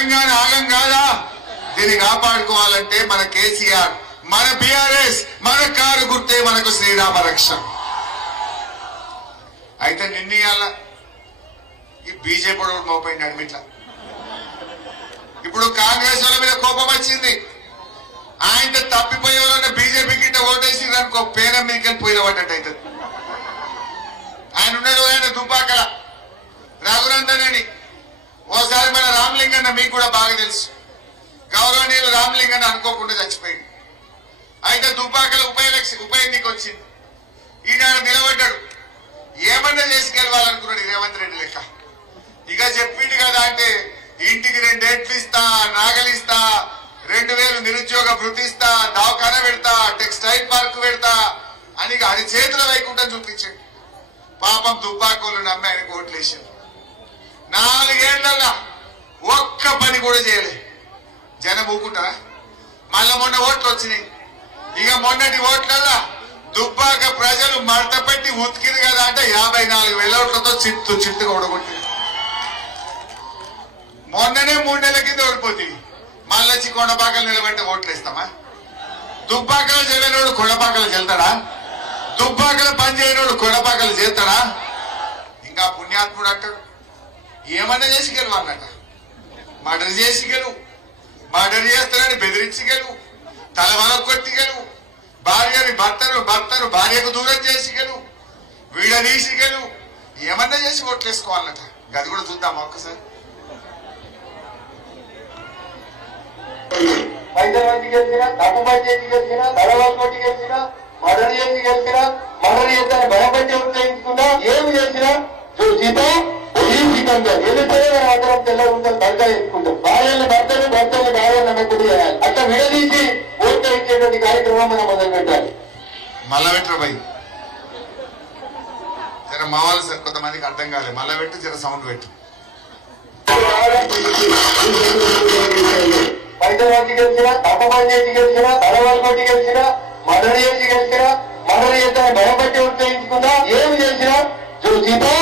తెలంగాణ ఆగం కాదా? దీన్ని కాపాడుకోవాలంటే మన కేసీఆర్, మన బీఆర్ఎస్, మన కారు గుర్తే మనకు శ్రీరామ రక్ష. అయితే నిన్న ఈ బీజేపీ కూడా మోపోయింది అడ్మిట్లా. ఇప్పుడు కాంగ్రెస్ వాళ్ళ మీద కోపం వచ్చింది. ఆయన తప్పిపోయే వాళ్ళంటే బీజేపీ గిట్ట ఓటేసి అనుకో పేరం మీదకి పోయిన పడ్డట్టు అవుతుంది. ఆయన ఉన్నాడు ఆయన దుబ్బాకల రఘునందన్ అని. ఓసారి మన రామలింగన్న మీకు కూడా బాగా తెలుసు, గౌరవనీయులు రామలింగన్న అనుకోకుండా చచ్చిపోయింది. అయితే దుబ్బాకల ఉప ఎన్నిక వచ్చింది. ఈయన నిలబడ్డాడు. ఏమన్నా చేసి గెలవాలనుకున్నాడు రేవంత్ రెడ్డి లెక్క. ఇక చెప్పింది కదా అంటే ఇంటికి 2 ఏట్లు ఇస్తా, నాగలిస్తా, 2000 నిరుద్యోగ భృతి ఇస్తా, దవాఖాన పెడతా, టెక్స్టైల్ పార్క్ పెడతా అని అది చేతుల వైకుంఠం చూపించాడు. పాపం దుబ్బాకోళ్ళు నమ్మి ఆయనకు ఓట్లు వేసాడు. 4 ఏళ్లలో ఒక్క పని కూడా చేయలే. జనం ఊకుంటారా? మళ్ళా మొన్న ఓట్లు వచ్చినాయి. ఇక మొన్నటి ఓట్లల్లో దుబ్బాక ప్రజలు మడత పెట్టి ఉతికింది కదా అంటే 54,000 ఓట్లతో చిత్తుగా ఓడగొట్టింది. మొన్ననే 3 నెలల కింద ఓడిపోతుంది. మళ్ళీ వచ్చి కొండపాకలు నిలబెట్టి ఓట్లు ఇస్తామా? దుబ్బాకలు చేయలేనోడు కొండపాకలు చెల్తాడా? దుబ్బాకలు పని చేయనోడు కొండపాకలు చేస్తాడా? ఇంకా పుణ్యాత్ముడు అంటాడు ఏమన్నా చేసి గెలవన్నట. మర్డర్ చేసి గెలువు, మర్డర్ చేస్తానని బెదిరించి గెలువు, తలవల కొట్టి గెలువు, భర్తను భార్యకు దూరం చేసి గెలువు, వీడదీసి గెలువు, ఏమన్నా చేసి ఓట్లేసుకోవాలన్నట. గది కూడా చూద్దామా ఒక్కసారి. హైదరాబాద్ గెలిచినా, తప్పు పని చేసి గెలిచినా, తలవాళ్ళు కొట్టి గెలిచినా, మర్డర్ చేసి గెలిచినా, మర్డర్ చేస్తాను భయపట్టి ఉపయోగించుకున్నా, ఏమి చేసినా చూసితో సిద్ధంగా వెళ్తే మనం అందరం తెల్లగుంటాం, బయట వేసుకుంటాం. భార్యలు భర్తలు, భర్తలు భార్యలు నమ్మకం చేయాలి. అట్లా విడదీసి ఓట్లు ఇచ్చేటువంటి కార్యక్రమం మనం మొదలు పెట్టాలి. మళ్ళా పెట్టరు భయ్, జర మా వాళ్ళు సార్ కొంతమందికి అర్థం కాలేదు. మళ్ళా పెట్టు, జర సౌండ్ పెట్టు. హైదరాబాద్ గెలిచినా, తప్పు పని చేసి గెలిచినా, తలవాళ్ళు కొట్టి గెలిచినా, మర్డర్ చేసి గెలిచినా, మర్డర్ చేస్తాను భయపట్టి ఉపయోగించుకున్నా, ఏమి చేసినా చూసితో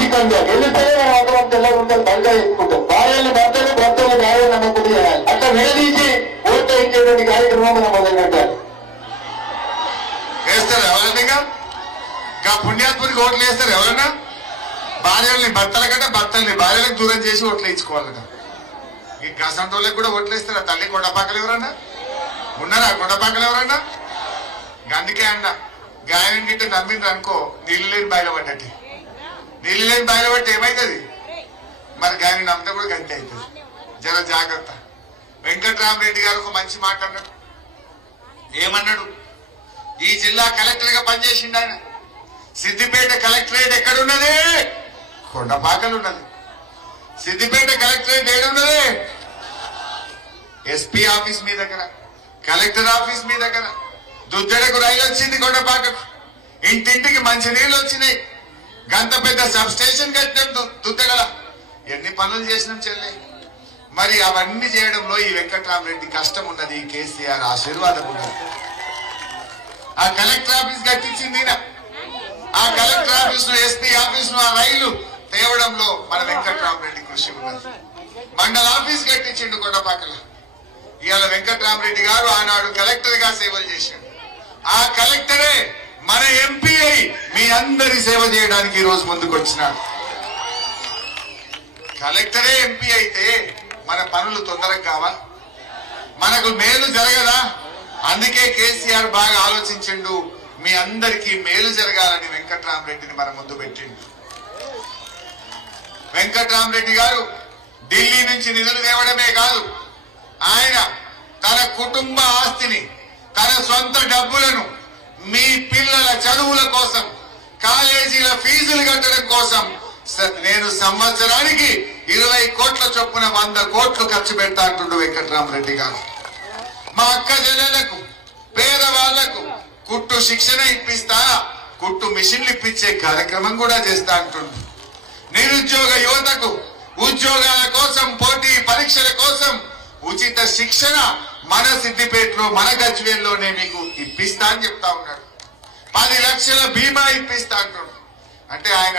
సిద్ధంగా వెళ్తే మనం అందరం తెల్లగుంటాం, బయట వేసుకుంటాం. భార్యలు భర్తలు, భర్తలు భార్యలు నమ్మకం చేయాలి. అట్లా విడదీసి ఓట్లు ఇచ్చేటువంటి కార్యక్రమం మనం మొదలు పెట్టాలి. వేస్తారు ఎవరన్నా? ఇంకా పుణ్యాత్ముడికి ఓట్లు వేస్తారు ఎవరన్నా? భార్యల్ని భర్తల కంటే భర్తల్ని భార్యలకు దూరం చేసి ఓట్లు ఇచ్చుకోవాలట. ఈ గసంటోళ్ళకి కూడా ఓట్లు వేస్తారా? తల్లి కొండపాకలు ఎవరన్నా ఉన్నారా? కొండపాకలు ఎవరన్నా? అందుకే అన్న గాయం గిట్ట నమ్మింది అనుకో, నీళ్లు లేని బయలుపడ్డట్టు. నీళ్లు లేని బయలుపడితే ఏమవుతుంది? మరి గాయం నమ్మితే కూడా గంటే అవుతుంది. జర జాగ్రత్త. వెంకట్రామరెడ్డి గారు ఒక మంచి మాట అన్నాడు. ఏమన్నాడు? ఈ జిల్లా కలెక్టర్ గా పనిచేసిండు ఆయన. సిద్దిపేట కలెక్టరేట్ ఎక్కడున్నది? కొండపాకలు ఉన్నది. సిద్దిపేట కలెక్టరేట్ ఏడున్నది? ఎస్పీ ఆఫీస్ మీ దగ్గర, కలెక్టర్ ఆఫీస్ మీ దగ్గర. దుద్దెడకు రైలు వచ్చింది కొండపాకకు, ఇంటింటికి మంచి నీళ్లు వచ్చినాయి, గంత పెద్ద సబ్ స్టేషన్ కట్టినాం దుద్దెగల. ఎన్ని పనులు చేసినాం చెల్లె. మరి అవన్నీ చేయడంలో ఈ వెంకట్రామరెడ్డి కష్టం ఉన్నది, కేసీఆర్ ఆశీర్వాదం ఉన్నది. ఆ కలెక్టర్ ఆఫీస్ కట్టించింది, ఆ కలెక్టర్ ఆఫీస్ ను, ఎస్పీ ఆఫీస్ ను, ఆ రైలు తేవడంలో మన వెంకట్రామరెడ్డి కృషి ఉన్నది. మండల ఆఫీస్ కట్టించిండు కొండపాకల. ఇవాళ వెంకట్రామరెడ్డి గారు ఆనాడు కలెక్టర్ గా సేవలు చేశాడు. ఆ కలెక్టరే మన ఎంపీ అయి మీ అందరి సేవ చేయడానికి ఈ రోజు ముందుకు వచ్చినాడు. కలెక్టరే ఎంపీ అయితే మన పనులు తొందరగా కావా? మనకు మేలు జరగదా? అందుకే కేసీఆర్ బాగా ఆలోచించిండు, మీ అందరికీ మేలు జరగాలని వెంకట్రామరెడ్డిని మన ముందు పెట్టిండు. వెంకట్రామరెడ్డి గారు ఢిల్లీ నుంచి నిధులు తేవడమే కాదు, ఆయన తన కుటుంబ ఆస్తిని, తన సొంత డబ్బులను మీ పిల్లల చదువుల కోసం, కాలేజీల ఫీజులు కట్టడం కోసం నేను సంవత్సరానికి 20 కోట్ల చొప్పున 100 కోట్లు ఖర్చు పెడతా అంటుండు వెంకట్రామరెడ్డి గారు. మా అక్క చెల్లెలకు, పేదవాళ్లకు కుట్టు శిక్షణ ఇప్పిస్తా, కుట్టు మిషన్లు ఇప్పించే కార్యక్రమం కూడా చేస్తా అంటుండు. నిరుద్యోగ యువతకు ఉద్యోగాల కోసం, పోటీ పరీక్షల కోసం ఉచిత శిక్షణ మన సిద్దిపేటలో, మన గజ్వేల్లోనే మీకు ఇప్పిస్తా అని చెప్తా ఉన్నాడు. 10 లక్షల బీమా ఇప్పిస్తా అంటున్నాడు. అంటే ఆయన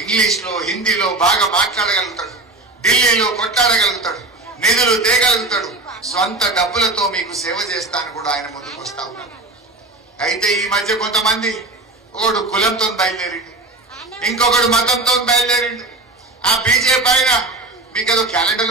ఇంగ్లీష్ లో, హిందీలో బాగా మాట్లాడగలుగుతాడు. ఢిల్లీలో కొట్లాడగలుగుతాడు, నిధులు తేగలుగుతాడు, స్వంత డబ్బులతో మీకు సేవ చేస్తాను కూడా ఆయన ముందుకు వస్తా ఉన్నాడు. అయితే ఈ మధ్య కొంతమంది ఒకడు కులంతో బయలుదేరిండు, ఇంకొకడు మతంతో బయలుదేరిండు. ఆ బీజేపీ పైన మీకు ఏదో క్యాలెండర్